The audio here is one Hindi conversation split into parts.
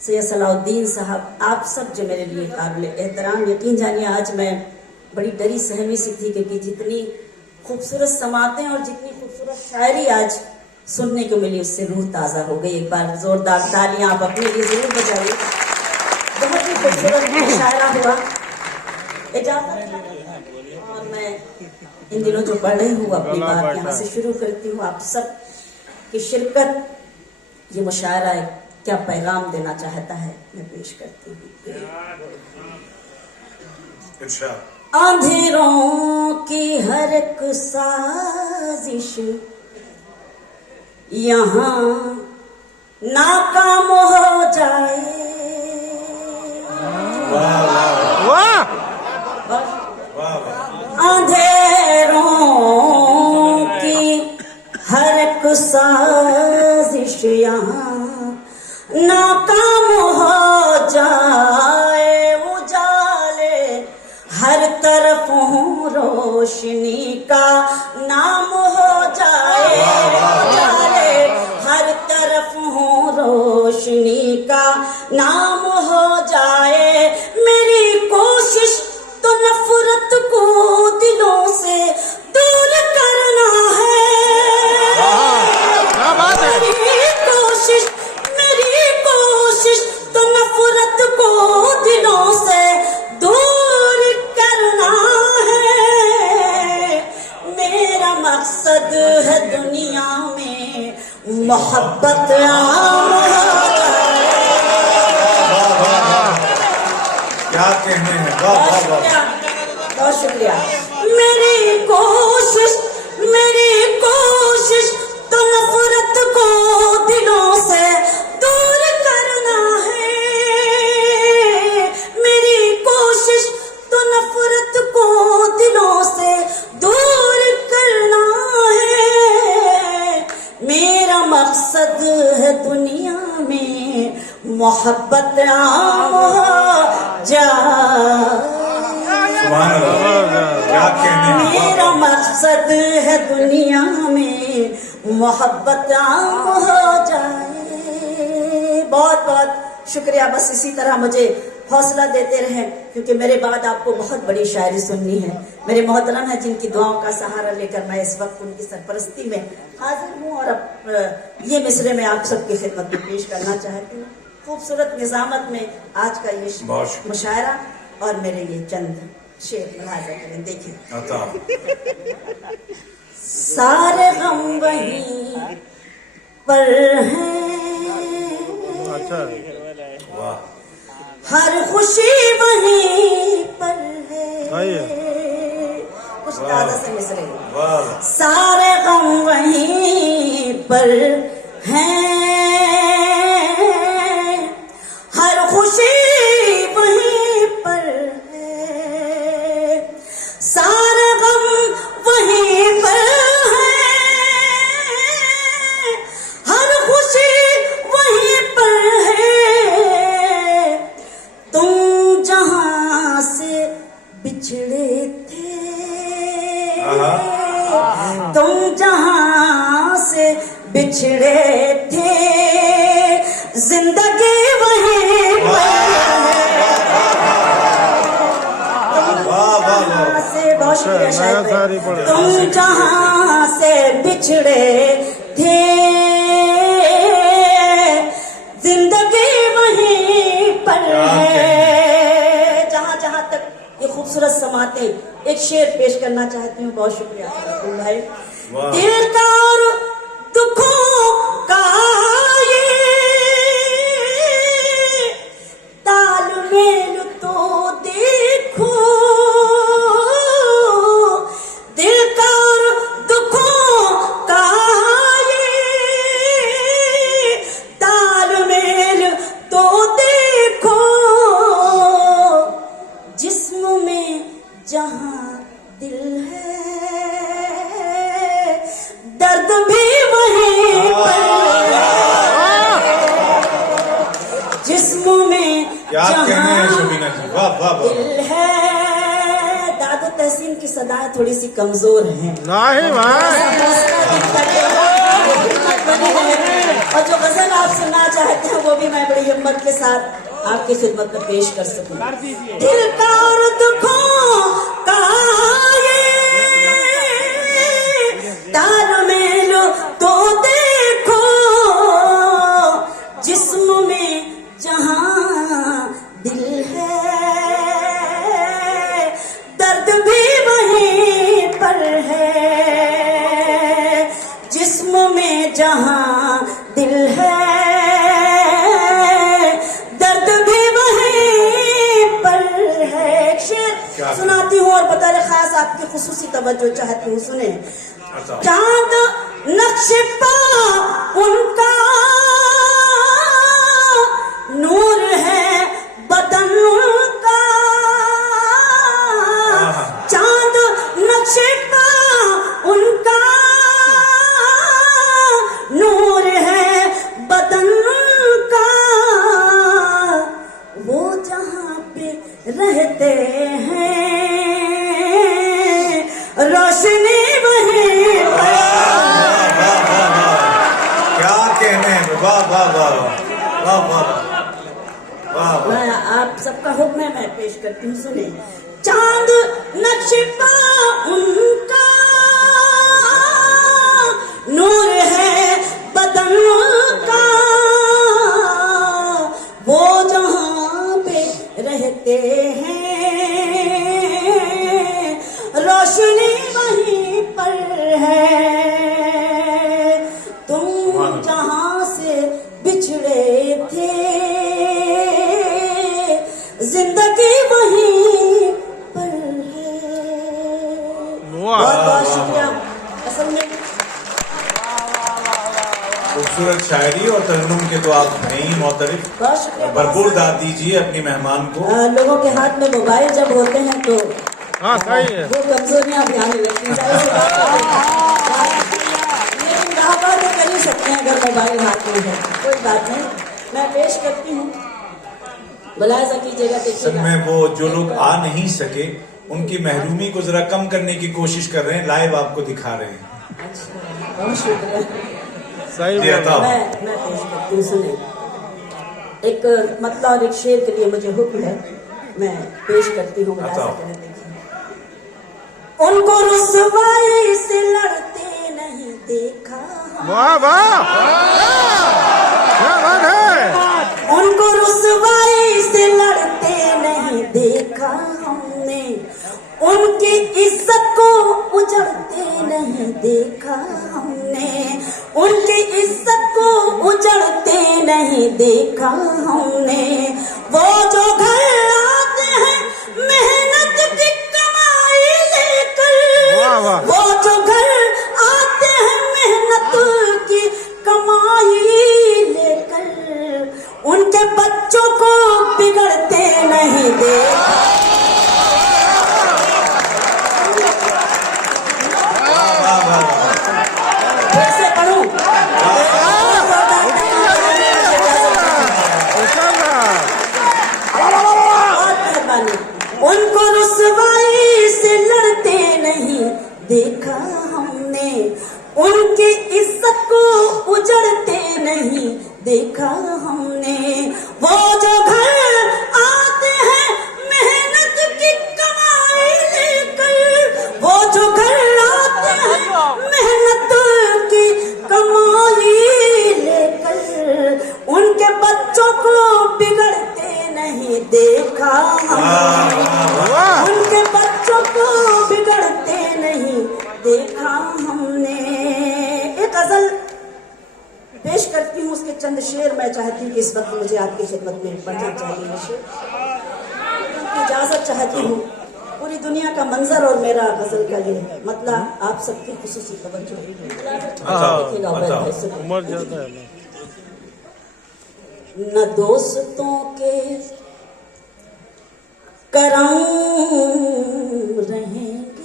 सैयद सलाउद्दीन साहब, आप सब जो मेरे लिए काबिल एहतराम। यकीन जानिए आज मैं बड़ी डरी सहमी सी थी, क्योंकि जितनी खूबसूरत समातें और जितनी खूबसूरत शायरी आज सुनने को मिली उससे रूह ताज़ा हो गई। एक बार जोरदार तालियां आप अपने लिए जरूर बजाइए। बहुत ही खूबसूरत मुशायरा हुआ। इजाजत और मैं इन दिनों जो पढ़ रही हूँ अपनी बात यहाँ से शुरू करती हूँ। आप सब की शिरकत, ये मुशायरा क्या पैगाम देना चाहता है मैं पेश करती हूँ। अंधेरों की हर एक साजिश यहाँ नाकाम हो जाए। अंधेरों की हर एक साजिश यहाँ नाकाम हो जाए। उजाले हर तरफ रोशनी का नाम हो जाए। उजाले हर तरफ रोशनी का नाम हो जाए। मेरी कोशिश तो नफरत को दिलों से दूर करना है। मेरी कोशिश तो नफरत को दिलों से दूर करना है। मेरा मकसद है दुनिया में मोहब्बत आम हो जाए। क्या कहने हैं। बहुत शुक्रिया। मेरी कोशिश तो नफरत को दिलों से दूर करना है। मेरी कोशिश तो नफरत को दिलों से दूर करना है। मेरा मकसद है दुनिया में मोहब्बत आम हो जाए। क्या कहने हैं। मेरा मकसद है दुनिया में मोहब्बत आम हो जाए। बहुत बहुत शुक्रिया। बस इसी तरह मुझे हौसला देते रहें, क्योंकि मेरे बाद आपको बहुत बड़ी शायरी सुननी है। मेरे मोहतरम हैं जिनकी दुआओं का सहारा लेकर मैं इस वक्त उनकी सरपरस्ती में हाजिर हूँ और अब ये मिसरे में आप सबकी खिदमत में पेश करना चाहती हूँ। खूबसूरत निजामत में आज का ये मुशायरा और मेरे ये चंद शेर मुलाहिजा करें। देखिए। सारे गम वहीं पर हैं, हर खुशी वहीं पर है। कुछ ज्यादा से मिसरे। सारे गम वहीं पर हैं, हर खुशी वहीं पर है। सारे गम वहीं पर है, हर खुशी वहीं पर है। तुम जहां से बिछड़े थे, तुम जहां से बिछड़े थे, जिंदगी वहीं पर से। बहुत शुक्रिया शायद। तुम जहां से बिछड़े थे, जिंदगी वहीं पर है। जहां जहां तक ये खूबसूरत समाते, एक शेर पेश करना चाहती हूँ। बहुत शुक्रिया भाई। दिल का और दुखों का तालमेल तो देखो, दिल का और दुखों का तालमेल तो देखो। जिस्म में जहां दिल है, दर्द भी वहीं पर। जिस्म में जहां दिल है। दादो तहसीन की सदाएं थोड़ी सी कमजोर हैं। और जो गजल आप सुनना चाहते हैं वो भी मैं बड़ी हिम्मत के साथ आपकी खिदमत में पेश कर सकूं। दिल का और दुखों का ये तालमेल तो देखो, जिस्म में जहां दिल है दर्द भी वहीं पर है। जिस्म में जहां दिल है दर्द भी वहीं पर है। एक शेर सुनाती हूँ और बता रहे खास आपकी खुसूसी तवज्जो चाहती हूँ, सुने। चांद नक्श पा उनका नूर है बदन का, चांद नक्श पा उनका नूर है बदन का। वो जहां पे रहते हैं रोशनी वहीं। क्या कहने हैं, वाह वाह वाह वाह वाह वाह। मैं आप सबका हुक्म है, मैं पेश करती हूँ, सुने। चांद नक्श पा उनका नूर है बदन का, वो जहां पे रहते हैं रोशनी वहीं पर है। तुम जहां से बिछड़े थे जिंदगी वहीं पर है। बहुत बहुत शुक्रिया। असल में खूबसूरत शायरी और तरन्नुम के तो आप हैं ही मोहतरम। बहुत शुक्रिया। भरपूर दाद दीजिए अपनी मेहमान को। लोगों के हाथ में मोबाइल जब होते हैं तो हाँ सही है, वो कमजोरियां भी आने लगती हैं। जाहिर सी बात है। लेकिन दावा तो कर ही सकते हैं अगर मोबाइल हाथ में है, कोई बात नहीं, मैं पेश करती हूँ, मुलाहिजा कीजिएगा। असल देखिएगा में वो जो लोग आ नहीं सके उनकी महरूमी को जरा कम करने की कोशिश कर रहे हैं, लाइव आपको दिखा रहे हैं। अच्छा, बहुत शुक्रिया। सही जी, बात है। मैं पेश करती हूँ, सुने। एक मतलब और एक शेर के लिए मुझे हुक्म है, मैं पेश करती हूँ। उनको रुसवाई से लड़ते नहीं देखा, वाह वाह, क्या बात है। उनको रुसवाई से लड़ते नहीं देखा हमने, उनकी इज्जत को उजड़ते नहीं देखा हमने, उनकी इज्जत को उजड़ते नहीं देखा हमने। वो जो घर आते हैं मेहनत की कमाई लेकर, वाह वाह। वो जो घर आते हैं मेहनत की कमाई लेकर, उनके बच्चों को बिगड़ते नहीं देखा। फिर से पढ़ूं? उनको रुसवाई से लड़ते नहीं देखा हमने, उनकी इज्जत को उजड़ते नहीं देखा हमने। वो जो घर आते हैं मेहनत की कमाई लेकर, वो जो घर आते हैं मेहनत की कमाई लेकर, उनके बच्चों को बिगड़ते नहीं देखा हमने, उनके बच्चों को बिगड़ते नहीं देखा हमने। एक गजल पेश करती हूँ, उसके चंद शेर मैं चाहती हूँ कि इस वक्त मुझे आपकी खिदमत में पढ़ना चाहिए। शेर की इजाजत चाहती हूँ। पूरी दुनिया का मंजर और मेरा गजल का ये मतलब आप सबकी खुसूसी तवज्जो देखिएगा। उम्र ज्यादा है। न दोस्तों के करम रहेंगे,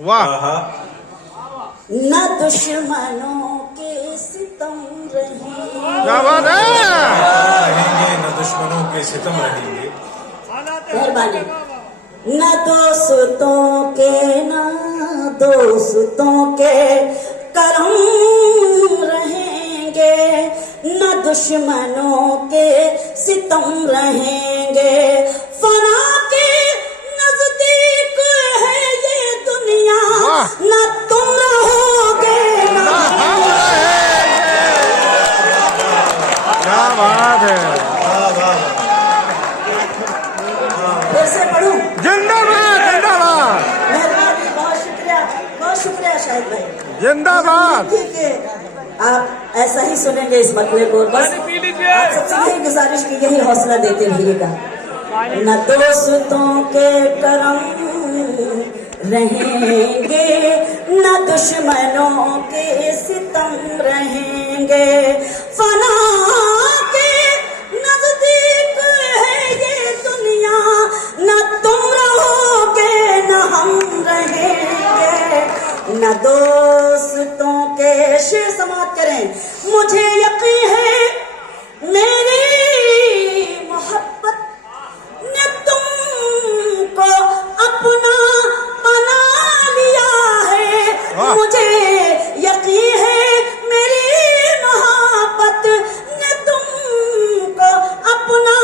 वाह, न दुश्मनों के सितम रहेंगे। क्या बात है। रहेंगे न दुश्मनों के सितम रहेंगे। मेहरबानी। न दोस्तों के न दोस्तों के करम रहेंगे, न दुश्मनों के सितम रहेंगे। फना के नजदीक है ये दुनिया, न तुम रहोगे न हम रहेंगे। क्या बात है। फिर से पढ़ूं? जिंदाबाद जिंदाबाद मेहरबानी, बहुत शुक्रिया शाहिद भाई। जिंदाबाद। ठीक है, आप ऐसा ही सुनेंगे इस मतले को। बस आप सबसे यही गुजारिश की, यही हौसला देते रहिएगा। न दोस्तों के करम रहेंगे, न दुश्मनों के सितम रहेंगे। फना के नजदीक है ये दुनिया, न तुम रहोगे न हम रहेंगे। न दोस्तों के शेर समाप्त करें। मुझे यकीन है मेरी मोहब्बत ने तुमको अपना बना लिया है। मुझे यकीन है मेरी मोहब्बत ने तुमको अपना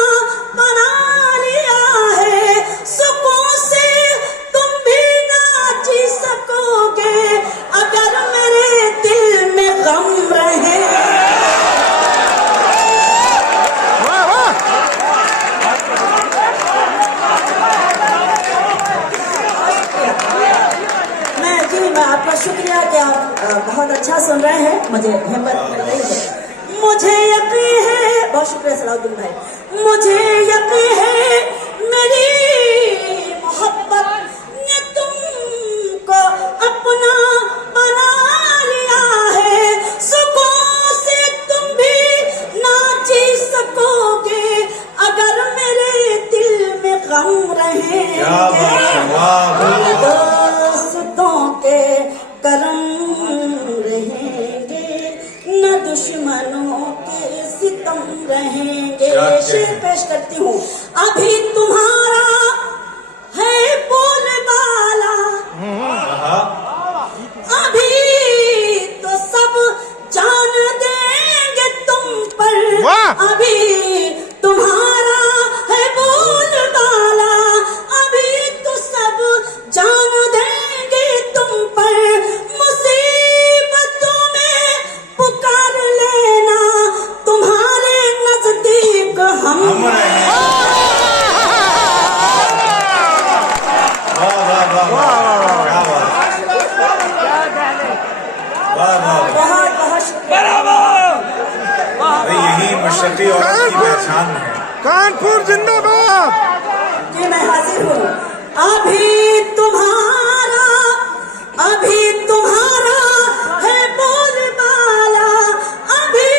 बना लिया है। सुकून से तुम भी ना जी सकोगे अगर मेरे दिल में गम रहे। मैं आपका शुक्रिया कि आप बहुत अच्छा सुन रहे हैं, मुझे हिम्मत मिल रही है। मुझे यकीन है, बहुत शुक्रिया सलाउद्दीन भाई। मुझे यकीन है मेरी मोहब्बत ने तुमको अपना बना लिया है। सुकून से तुम भी ना जी सकोगे अगर मेरे दिल में गम रहेंगे। दोस्तों के करम रहेंगे, न दुश्मनों के सितम रहेंगे। शेर पेश करती हूँ। अभी तुम्हारा है बोलबाला, अभी तो सब जान देंगे तुम पर। अभी तुम्हारा है बोलबाला, अभी तो सब जान देंगे तुम पर। मुसीबतों में पुकार लेना, तुम्हारे नजदीक हम रहेंगे। बहुत बहुत शुक्रिया। यही मशरक़ी औरत की पहचान है। कानपुर जिंदाबाद। कि मैं हाजिर हूँ। अभी तुम्हारा है बोलबाला, अभी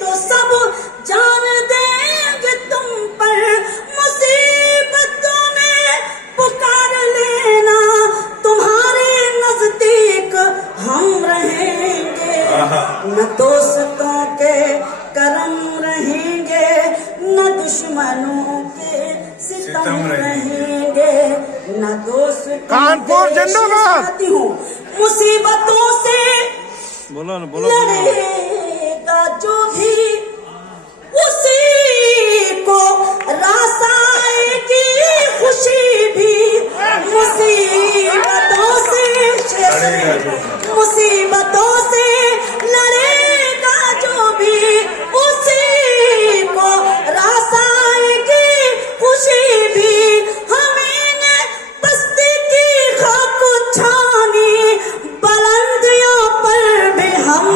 तो सब जान देंगे तुम पर। मुसीबतों में पुकार लेना, तुम्हारे नजदीक हम रहेंगे। न दोस्तों के करम रहेंगे, न दुश्मनों के सितम रहेंगे। न दोस्त कानपुर जिंदाबाद। मुसीबतों से बोलो ना, बोलो लड़ेगा जो भी, उसी को रास आएगी खुशी भी। मुसीबतों से लड़ेगा जो भी, उसी को रास आएगी खुशी भी। हमें बस्ती की खाक छानी, बुलंदियों पर भी हम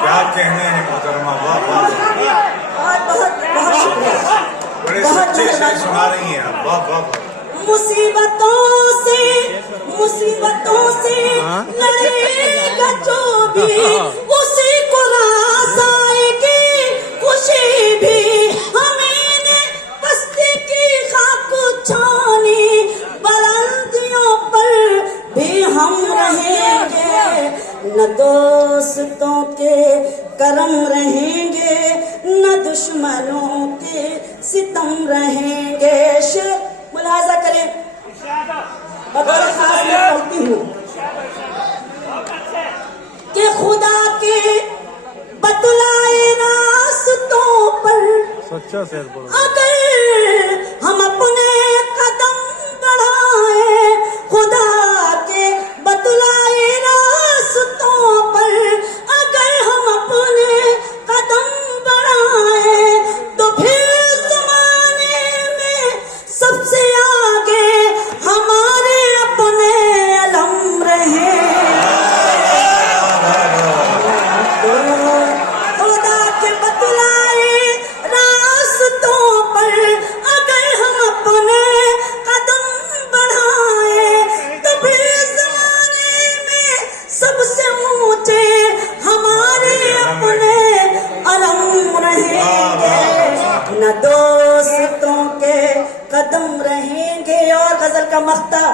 क्या कहने हैं मोहतरमा। बहुत शुक्रिया। बड़े सच्चे शेर सुना रही हैं आप। वाह वाह। मुसीबतों से लड़ेगा जो भी, उसी को रास आएगी खुशी भी। हमें बस्ती की खाक छानी, बुलंदियों पर भी हम रहेंगे। न दोस्तों के करम रहेंगे, न दुश्मनों के सितम रहेंगे। मुलाजा करें। बगैर खास में पढ़ती हूँ कि खुदा के बतलाए रास्तों पर सच्चा शेर बोलो। अगर हम अपने कदम बढ़ाए, खुदा के बतलाए रास्तों पर अगर हम अपने कदम बढ़ाए, तो फिर जमाने में सबसे आगे हमारे अपने अलम रहे। खुदा के बतलाए रास्तों पर अगर हम अपने कदम बढ़ाए, तो फिर जमाने में सबसे ऊंचे हमारे अपने अलम रहेंगे, न दोस्तों के कदम रहेंगे। और गजल का मख्ता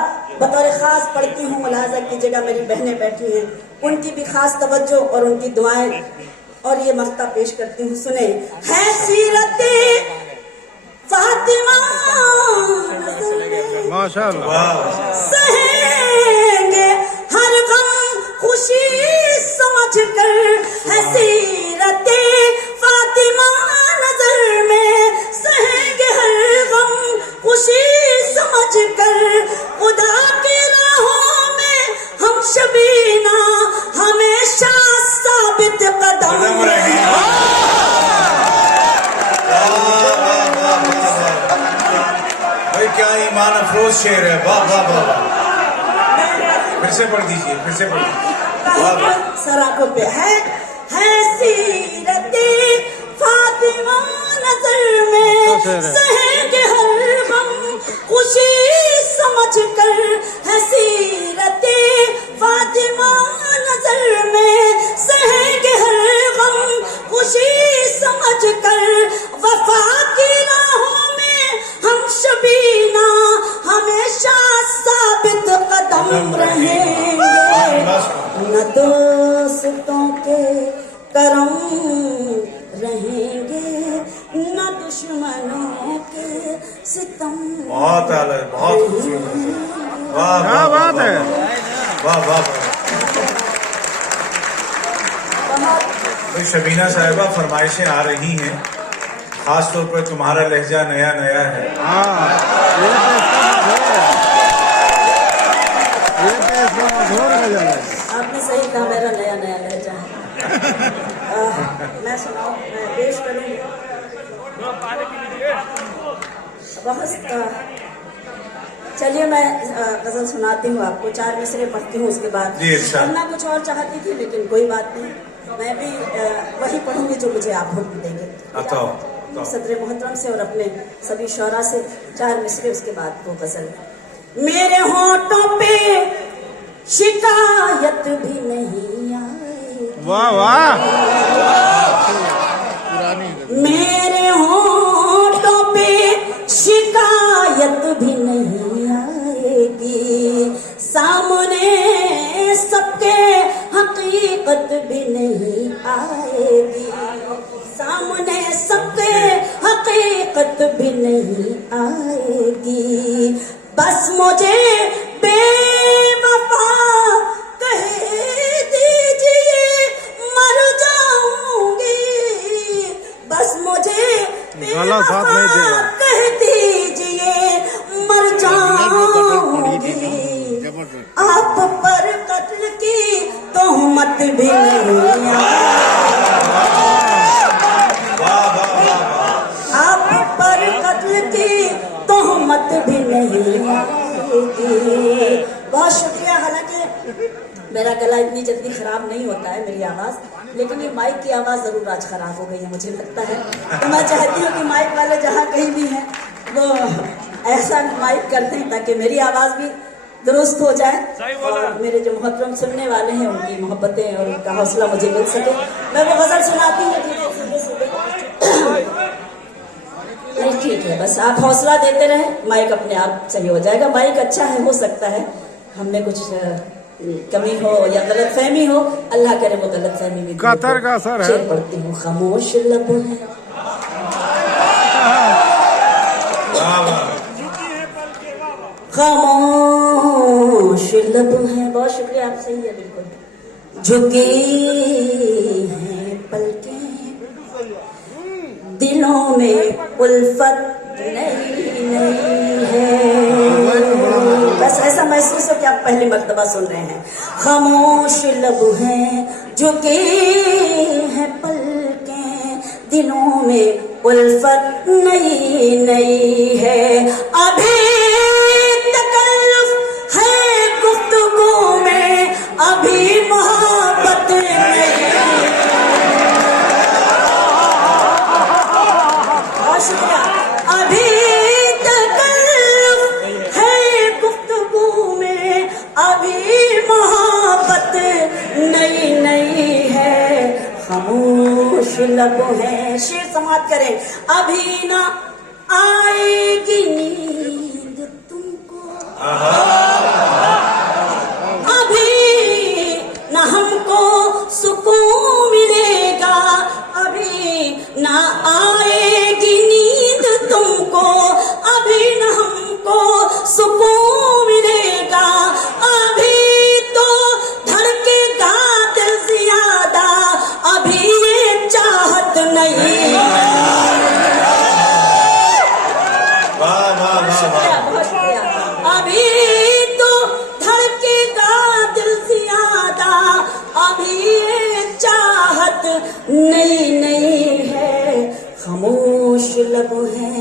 बतौर खास पढ़ती हूँ, मुलाजा कीजिएगा, मेरी बहनें बैठी हैं, उनकी भी खास तवज्जो और उनकी दुआएं, और ये मख्ता पेश करती हूँ, सुने। है सीरते फातिमा माशाअल्लाह। सहेंगे हर गम खुशी समझ कर, है सीरते फातिमा नजर में सहेंगे हर गम खुशी समझ कर, खुदा की राहों में हम शबीना हमेशा साबित कदम रहे। भाई क्या ईमान अफरोज शेर है, वाह वाह वाह वाह। फिर से पढ़ दीजिए, फिर से पढ़ दीजिए। वाह वाह। सराखों पे है सीरते फातिमा नजर में सहेंगे हर गम खुशी समझ कर, है सीरते फातिमा नजर में सहेंगे हर गम खुशी समझ कर, वफा की राहों में हम शबीना हमेशा साबित कदम रहेंगे, न दोस्तों के करम रहेंगे, न दुश्मनों के सितम। बहुत आला, बहुत खूबसूरत। वाह क्या बात है। वाह वाह वाह। तो शबीना साहिबा फरमाइशें आ रही हैं, खास तौर पर तुम्हारा लहजा नया नया है। आपने सही कहा, मेरा नया नया लहजा है। मैं सुनाऊं, मैं पेश करूंगी बहुत। चलिए मैं गजल सुनाती हूँ आपको, 4 मिसरे पढ़ती हूँ, उसके बाद जी, अच्छा। पढ़ना कुछ और चाहती थी, लेकिन कोई बात नहीं, मैं भी वही पढ़ूंगी जो मुझे आप हुक्म देंगे। तो सदर मोहतरम से और अपने सभी शौरा से 4 मिसरे, उसके बाद वो गजल। मेरे होठों पे शिकायत भी नहीं आई, वाह वाह। मेरे होठों पे शिकायत भी नहीं आएगी, सामने सबके हकीकत भी नहीं आएगी, सामने सबके हकीकत भी नहीं आएगी। बस मुझे बेवफा कह दीजिए, मर जाऊंगी, बस मुझे गला साथ नहीं देगा। कह दीजिए, मर जाऊंगी, आप पर कत्ल की तोहमत भी नहीं आप पर कत्ल की तोहमत भी नहीं आएगी। बहुत शुक्रिया। हालांकि मेरा गला इतनी जल्दी खराब नहीं होता है, मेरी आवाज, लेकिन ये माइक की आवाज जरूर आज खराब हो गई है, मुझे लगता है। तो मैं चाहती हूँ कि माइक वाले जहाँ कहीं भी हैं वो ऐसा माइक कर दें ताकि मेरी आवाज भी दुरुस्त हो जाए और मेरे जो मोहतरम सुनने वाले हैं उनकी मोहब्बतें और उनका हौसला मुझे मिल सके। मैं वो गजल सुनाती हूँ, नहीं ठीक है, बस आप हौसला देते रहे, माइक अपने आप सही हो जाएगा। माइक अच्छा है, हो सकता है हमें कुछ कमी हो या गलत फहमी हो, अल्लाह करे वो गलत फहमी भी कतर का असर है। पढ़ती हूँ। खामोश लब है, खामोश लब है, बहुत शुक्रिया, आप सही है बिल्कुल। झुकी हैं पलकें, दिलों में उल्फत नई नई है। बस ऐसा महसूस हो कि आप पहली मर्तबा सुन रहे हैं। खामोश लब हैं, झुकी हैं पलकें, दिलों में उल्फत नई नई है। अभी तकल्लुफ है गुफ्तगू में, अभी मोहब्बत नहीं। बहुत शुक्रिया। अभी तकल्लुफ है गुफ्तगू में, अभी मोहब्बत नई नई है। खामोश लब है, शेर समाप्त करें। अभी ना आएगी नींद तुमको, अभी ना हमको सुकून मिलेगा, अभी ना आएगी नींद तुमको, अभी ना हमको सुकून मिलेगा। अभी तो धड़केगा दिल ज्यादा, अभी ये चाहत नहीं। वाह वाह वाह वाह। बहुत शुक्रिया। अभी तो धड़केगा दिल ज्यादा, अभी ये चाहत नई नई है। खामोश लब है,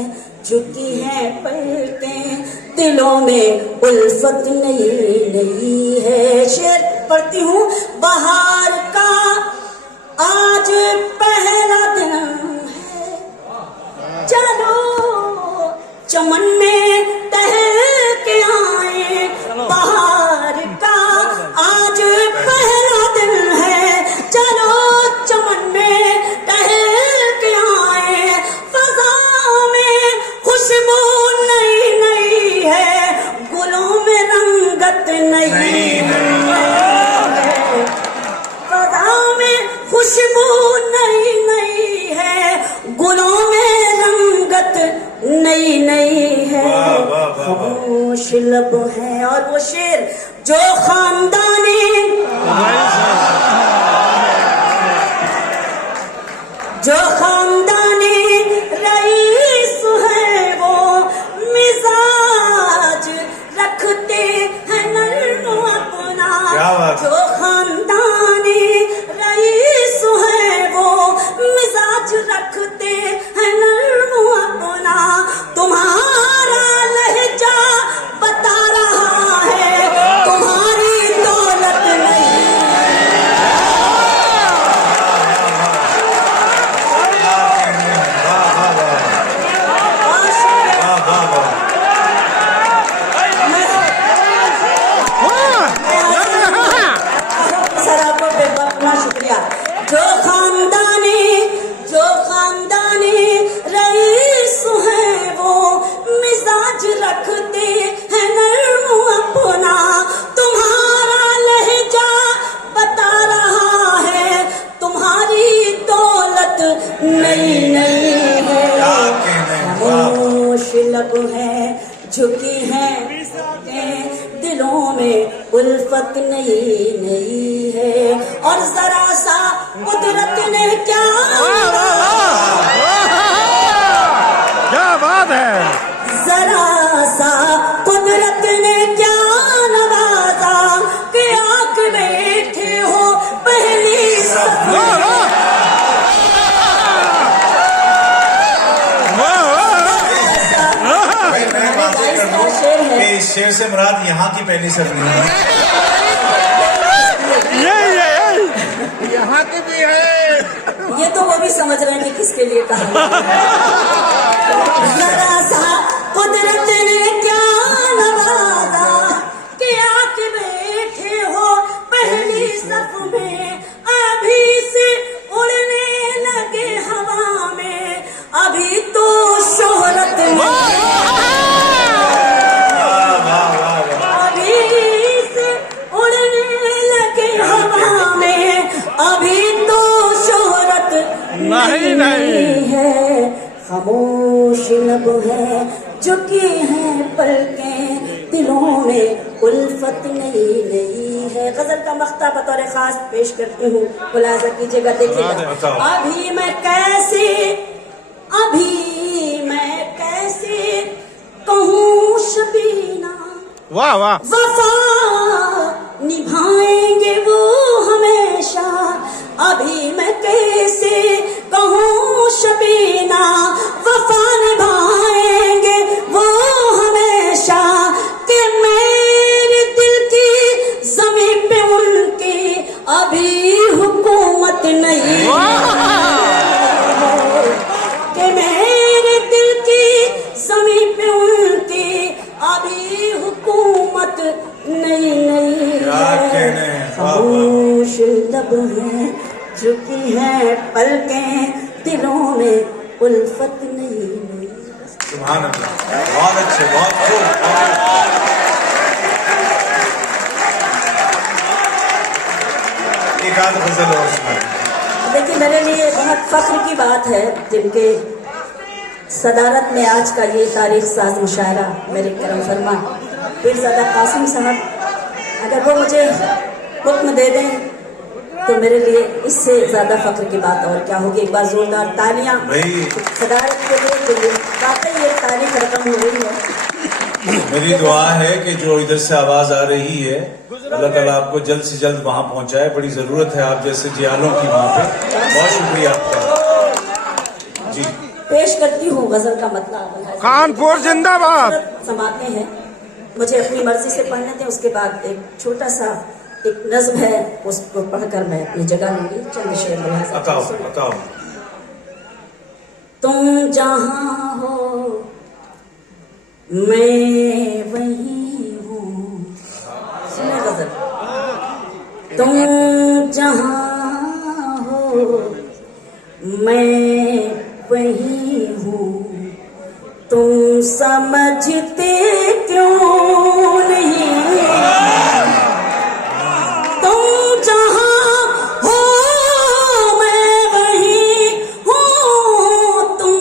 झुकी है पलकें, दिलों में उल्फत नई नई है। शेर पढ़ती हूँ। बहार का आज पहला दिन है, चलो चमन में टहल के आए। बहार का आज पहला दिन है, चलो चमन में टहल के आए। फजा में खुशबू नई नई है, गुलों में रंगत नई है। फजा में खुशबू नई नई है, गुलों में रंगत नई नई है। वाह, वाह, वाह, वाह। खामोश लब है। और वो शेर जो खानदानी, जो खानदानी रईस है, वो मिजाज रखते हैं नन्नो अपना। क्या बात। जो खानदानी रईस है, वो मिजाज रखते हैं नन्नो अपना। तुम्हारा लहजा बता रहा है, तुम्हारी दौलत नहीं। सर आपको बेहद शुक्रिया। जो खानदानी रईस है, वो मिजाज रखते हैं नर्म अपना। तुम्हारा लहजा बता रहा है, तुम्हारी दौलत नई नई है। खामोश लब है, झुकी है दिलों में उल्फत नई नई है। और जरा सा कुदरत ने क्या बात है। जरा सा कुदरत ने क्या नवाजा, कि आंख बैठे हो पहली सफर। इस शेर से मुराद यहाँ की पहली सफरी है। ये यहाँ की भी है। ये तो वो भी समझ रहे हैं कि किसके लिए कहा। जरा सा कुदरत ने क्या नवाजा, कि आके बैठे हो पहली सफ में। अभी से उड़ने लगे हवा में, अभी तो शोहरत नहीं। नहीं है। खामोश लब है, झुकी हैं पलकें, दिलों में उल्फत नई नई है। गजल का मख्ता बतौर खास पेश करती हूँ, खुलासा कीजिएगा, देखिएगा। अभी मैं कैसे कहूँ शबीना, वाह वाह, वफा निभाएंगे वो हमेशा। अभी मैं कैसे कहूँ शबीना, वफा निभाएंगे वो हमेशा। कि मेरे दिल की ज़मीं पे उनकी अभी हुकूमत नहीं है। कि मेरे दिल की ज़मीं पे उनकी अभी हुकूमत नहीं है। खामोश लब है, झुकी है पलकें, दिलों में उल्फत नहीं। सुभान अल्लाह, बहुत अच्छे, बहुत खूब। एक आध गजल और सुनाइए। देखिए, मेरे लिए बहुत फख्र की बात है जिनके सदारत में आज का ये तारीख साज मुशायरा मेरे करम फरमा पीरज़ादा कासिम साहब, अगर वो मुझे हुक्म दे दें तो मेरे लिए इससे ज्यादा फख्र की बात और क्या होगी। एक बार जोरदार तालियां सदारत के लिए, वाकई ये तारीख रकम हो रही है। मेरी दुआ है कि जो इधर से आवाज आ रही है, अल्लाह ताला आपको जल्द से जल्द वहां पहुंचाए। बड़ी जरूरत है आप जैसे जियालों की वहां पे। बहुत शुक्रिया आपका जी। पेश करती हूँ गजल का मतलब। कानपुर जिंदाबाद। समाते हैं, मुझे अपनी मर्जी से पढ़ने दें, उसके बाद एक छोटा सा एक नज्म है, उसको पढ़कर मैं अपनी जगह लूंगी। चंद शेर बताओ। तुम जहाँ हो मैं वहीं हूँ। सुने गजल। तुम जहाँ हो मैं वहीं हूँ, तुम समझते क्यों नहीं। तुम जहाँ हो मैं वहीं हूँ, तुम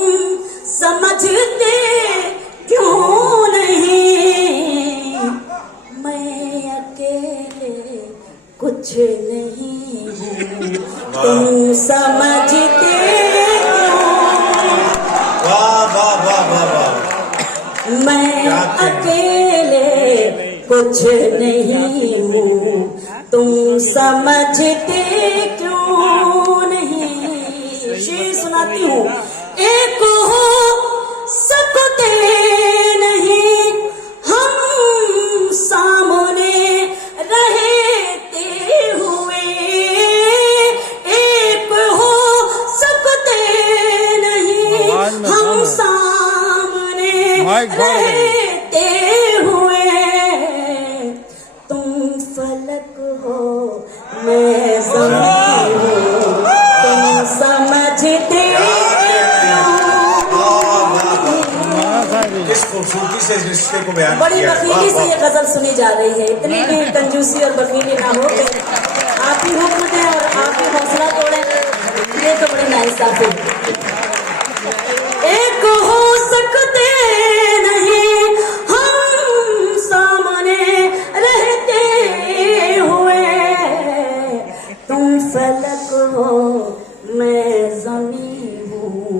समझते क्यों नहीं। मैं अकेले कुछ नहीं हूँ, तुम समझते मैं अकेले कुछ नहीं हूँ, तुम समझते क्यों नहीं। शेर सुनाती हूँ। एक हो सकते नहीं हम सामने रहते हुए, एक हो सकते नहीं हम सामने रहते हुए। तुम फलक हो मैं ज़मीन हूँ, तुम समझते किस खूबसूरती से इस रिश्ते को बयान बड़ी किया। बखीली से ये गजल सुनी जा रही है। इतनी भी कंजूसी और बखीली ना हो कि आप ही हुक्म दें और आप ही हौसला तोड़े, ये तो बड़ी नाइंसाफी। एक हो सकते नहीं हम सामने रहते हुए, तुम फलक हो मैं ज़मीन हूँ,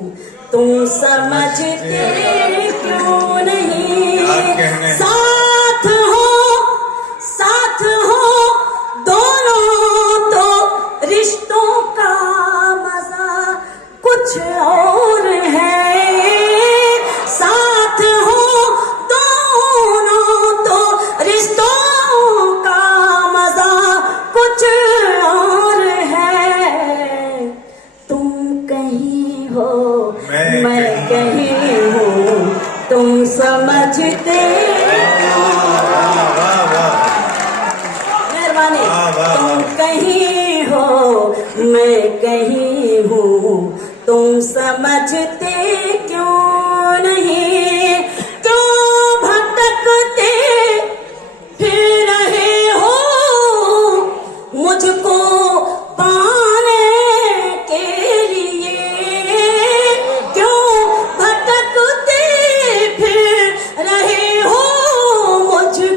तुम समझते क्यों नहीं। साथ हो दोनों तो रिश्तों का मजा कुछ और है। साथ हो दोनों तो रिश्तों का मजा कुछ और है। तुम कहीं हो मैं कहीं हूँ, तुम समझते। मेहरबानी। तुम कहीं हो मैं कहीं हूँ, तुम समझते क्यों नहीं। क्यों भटकते फिर रहे हो मुझको पाने के लिए। क्यों भटकते फिर रहे हो मुझको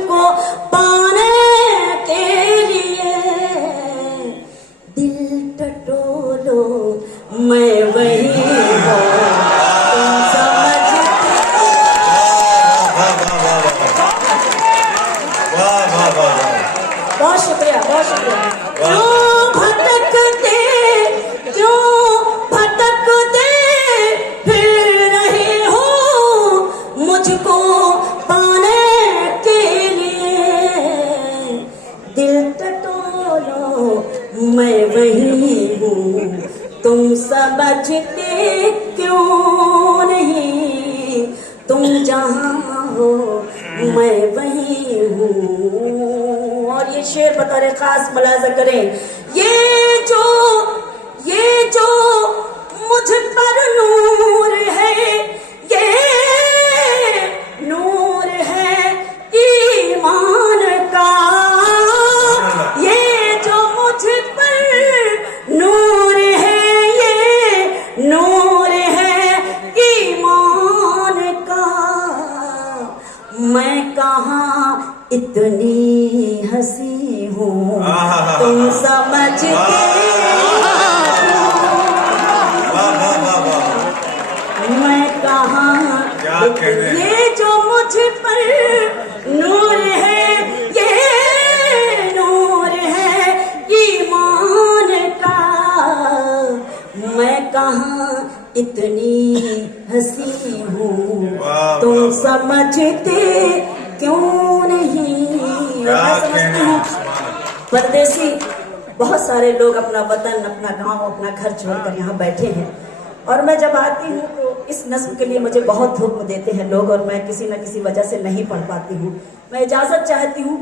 तुम समझते क्यों नहीं, तुम जहाँ हो मैं वहीं हूँ। और ये शेर बतौर खास मुलाजा करें, ये जो मुझ पर नूर है, ये नूर है ईमान का, ये जो मुझ पर नूर है, ये नूर है ईमान का। मैं कहाँ इतनी हंसी हूँ, तुम समझते मैं कहाँ, ये जो मुझ पर नूर है, ये नूर है ईमान का। मैं कहाँ इतनी हंसी हूँ, तुम समझते क्यों नहीं। मैं समझती हूँ परदेसी बहुत सारे लोग अपना वतन, अपना गांव, अपना घर छोड़कर यहाँ बैठे हैं, और मैं जब आती हूँ तो इस नस्ल के लिए मुझे बहुत हुक्म देते हैं लोग, और मैं किसी न किसी वजह से नहीं पढ़ पाती हूँ। मैं इजाजत चाहती हूँ,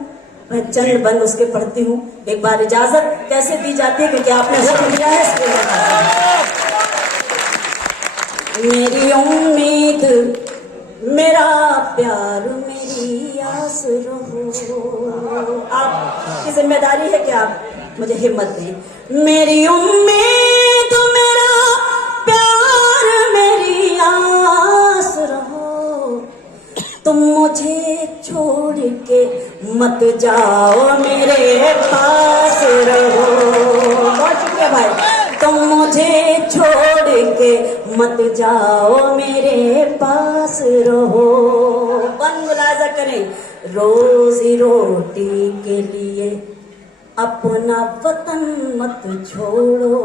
मैं चंद बंद उसके पढ़ती हूँ। एक बार इजाजत कैसे दी जाती है, क्योंकि आपने हुक्म दिया है इसलिए मेरी उम्मीद, मेरा प्यार, मेरी आस रहो। आपकी जिम्मेदारी है कि आप मुझे हिम्मत दें। मेरी उम्मीद, मेरा प्यार, मेरी आस रहो, तुम मुझे छोड़ के मत जाओ, मेरे पास रहो। बहुत शुक्रिया भाई। तुम मुझे छोड़ के मत जाओ, मेरे पास रहो। बन मुलाजा करें, रोजी रोटी के लिए अपना वतन मत छोड़ो,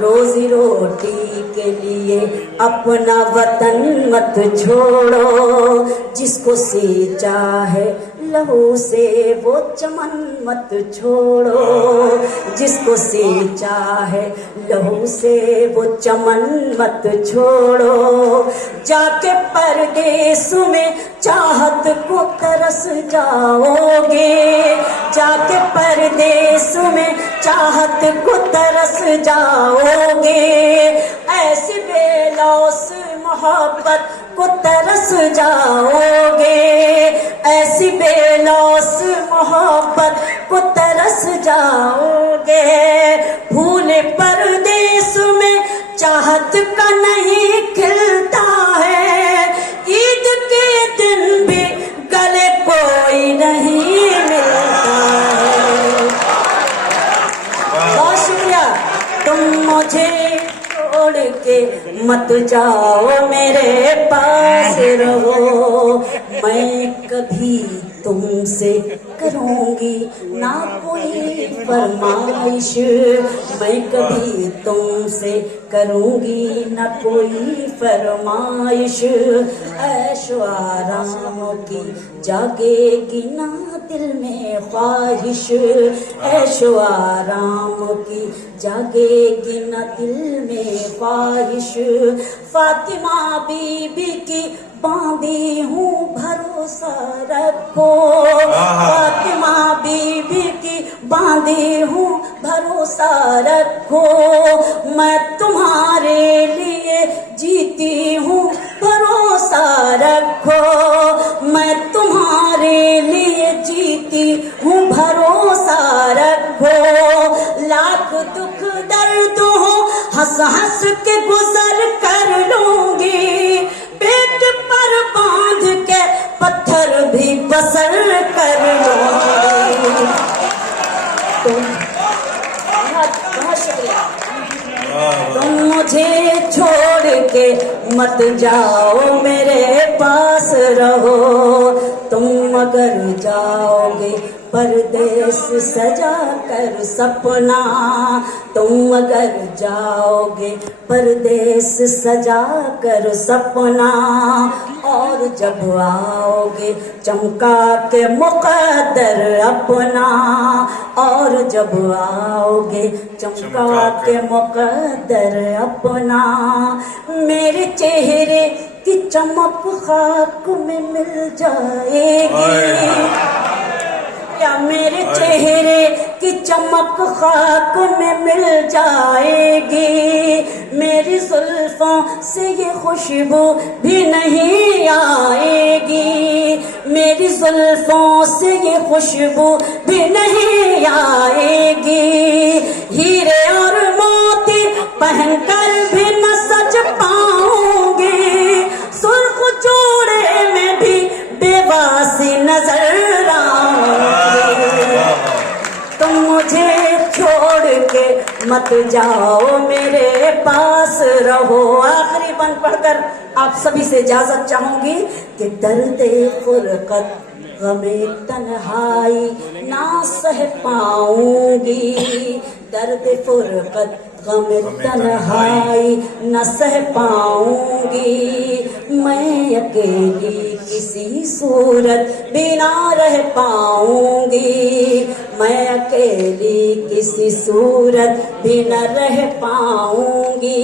रोजी रोटी के लिए अपना वतन मत छोड़ो। जिसको सींचा है लहू से वो चमन मत छोड़ो, जिसको सींचा है लहू से वो चमन मत छोड़ो। जाके परदेस में चाहत को तरस जाओगे, जाके परदेस में चाहत को तरस जाओगे। ऐसी बेलौस मोहब्बत को तरस जाओगे, ऐसी बेलौस मोहब्बत को तरस जाओगे। भूले परदेस में चाहत का नहीं खिलता है, ईद के दिन भी गले कोई नहीं मिलता है। बहुत शुक्रिया। तुम मुझे छोड़ के मत जाओ, मेरे पास रहो। मैं कभी तुमसे करूंगी ना कोई फरमाइश, मैं कभी तुमसे करूंगी ना कोई फरमाइश। ऐशो आराम की जागेगी ना दिल में ख्वाहिश, ऐशो आराम की जागेगी ना दिल में ख्वाहिश। फातिमा बीबी की बांधी हूँ भरोसा रखो, फातिमा बीबी की बांधी हूँ भरोसा रखो। मैं तुम्हारे लिए जीती हूँ भरोसा रखो, मैं तुम्हारे लिए जीती हूँ भरोसा रखो। लाख दुख दर्द हो हंस हंस के गुजर कर लूंगी, पेट पर बांध के पत्थर भी बसर कर लूंगी। बहुत शुक्रिया। तुम मुझे छोड़ के मत जाओ, मेरे पास रहो। तुम अगर जाओगे परदेस सजा कर सपना, तुम अगर जाओगे परदेस सजा कर सपना, और जब आओगे चमका के मुकद्दर अपना, और जब आओगे चमका के मुकद्दर अपना, मेरे चेहरे की चमक खाक में मिल जाएगी, क्या मेरे चेहरे की चमक खाक में मिल जाएगी, मेरी जुल्फों से ये खुशबू भी नहीं आएगी, मेरी जुल्फों से ये खुशबू भी नहीं आएगी, हीरे और मोती पहनकर भी न सज पाऊंगी, सुर्ख जोड़े में भी बेवासी नजर आऊंगी, तुम मुझे छोड़ के मत जाओ, मेरे पास रहो। आखिरी बंद पढ़कर आप सभी से इजाजत चाहूंगी कि दर्दे फुरकत गमे तन्हाई ना सह पाऊंगी, दर्द फुरकत गमे तन्हाई न सह पाऊंगी, मैं अकेली किसी सूरत भी ना रह पाऊंगी, मैं अकेली किसी सूरत भी न रह पाऊंगी,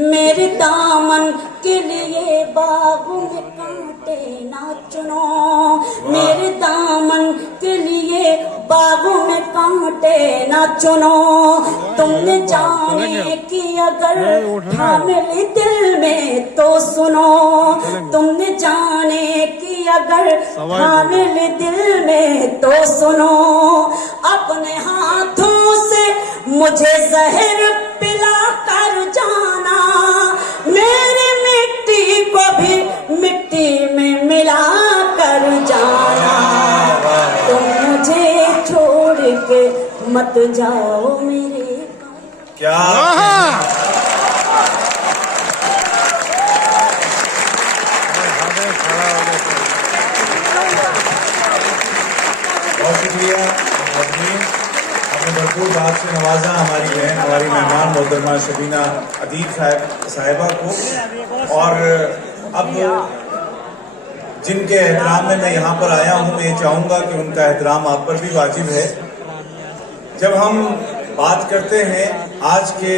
मेरे दामन के लिए बागों में कांटे ना चुनो, मेरे दामन के लिए बागों में कांटे ना चुनो, तुमने जाने की अगर थामे ली दिल में तो सुनो, तुमने जाने की अगर थामे ली दिल में तो सुनो, अपने हाथों से मुझे जहर पिला कर जाना, मेरी मिट्टी को भी मिट्टी में मिला कर जाना, तुम मुझे छोड़ के मत जाओ मेरे। क्या बहुत शुक्रिया आपने भरपूर बात से नवाजा हमारी बहन, हमारी मेहमान मोहतरमा शबीना अदीब साहिबा को। और अब जिनके एहतराम में मैं यहाँ पर आया हूँ, मैं ये चाहूँगा कि उनका एहतराम आप पर भी वाजिब है। जब हम बात करते हैं आज के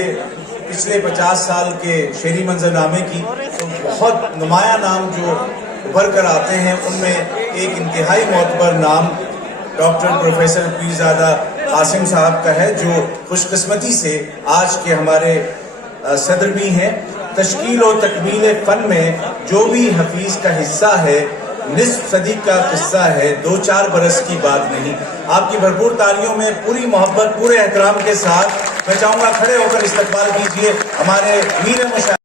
पिछले 50 साल के शेरी मंजरनामे की, तो बहुत नुमाया नाम जो उभर कर आते हैं उनमें एक इंतहाई मोतबर नाम डॉक्टर प्रोफेसर पीरजादा कासिम साहब का है, जो खुशकिस्मती से आज के हमारे सदर भी हैं। तश्कील और तकमील फन में जो भी हफीज का हिस्सा है, निस्फ सदी का किस्सा है, 2-4 बरस की बात नहीं। आपकी भरपूर तालियों में पूरी मोहब्बत, पूरे एहतराम के साथ मैं चाहूंगा खड़े होकर इस्तकबाल कीजिए हमारे मीर मुशाहिद